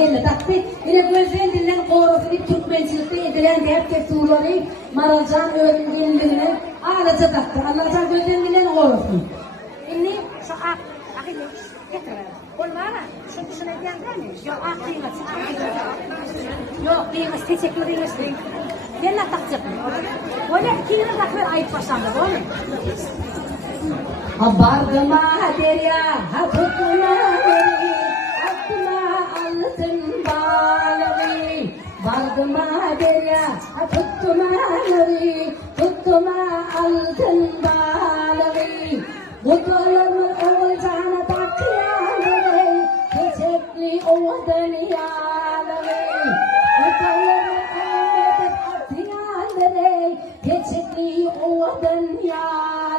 elle taktı. Yine gözden dinlen korosunu Türkmençilikte edilen hep testuğları Maralcan öğrengenliğine ağlaca taktı. Anlacan gözden dinlen korosunu. Ini soal akhirnya gitu. Olmana şuna diyen mi? Yok aklına. Yok kıyımız teşekkürlerimiz. Ben ne takacak? Öyle kıyımız takır ayıp başlandı. Öyle. Bardıma derya, tutma deri, atma altın bağları. Bardıma derya, tutma deri, tutma altın bağları. Mutlularımın olacağına bakıyanları, çiçekli ovadan yağları. Mutlularımın olmadan atıyanları, çiçekli ovadan yağları.